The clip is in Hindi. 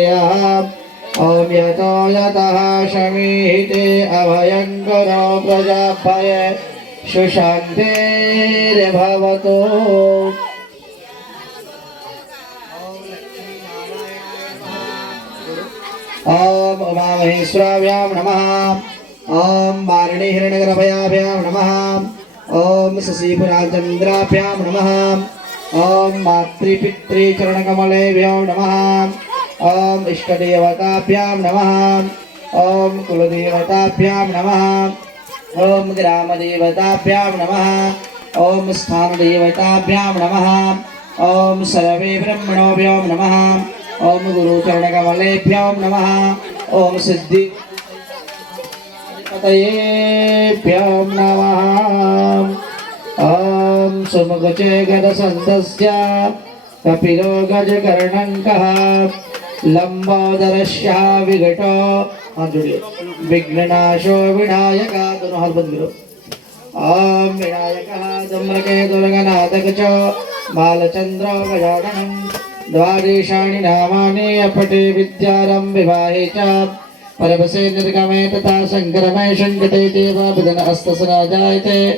ॐ यतो यतः शमीहिते अभयङ्करो प्रजाभय सुशान्तिर्भवतु। ॐ उमामहेश्वराभ्यां नमः। ॐ वारिणीहिरण्यगर्भयाभ्यां नमः। ॐ शशिपुराचन्द्राभ्यां नमः। ॐ मातृपितृचरणकमलेभ्यो नमः। ॐ इष्टदेवताभ्यां नमः। ॐ कुलदेवताभ्यां नमः। ॐ ग्रामदेवताभ्यां नमः। ॐ स्थानदेवताभ्यां नमः। ॐ सर्वे ब्रह्मणोभ्यो नमः। ॐ गुरुचरणकमलेभ्यो नमः। ॐ सिद्धिपतयेभ्यो नमः। ॐ सुमुखचे गदसन्तस्य कपिलो गजकर्णङ्कः लंबोदरस्य विघटो विघ्ननाशो विनायका दोनों हाथ बंद करो। ओम विनायकः धूम्रकेतुर्गणाधकचो बालचन्द्रो गजाननं द्वादशानि नामानि अपटे विद्यारं विवाहे च परमसे निर्गमे तथा संक्रमे संकटे देव विदन हस्तसना जायते।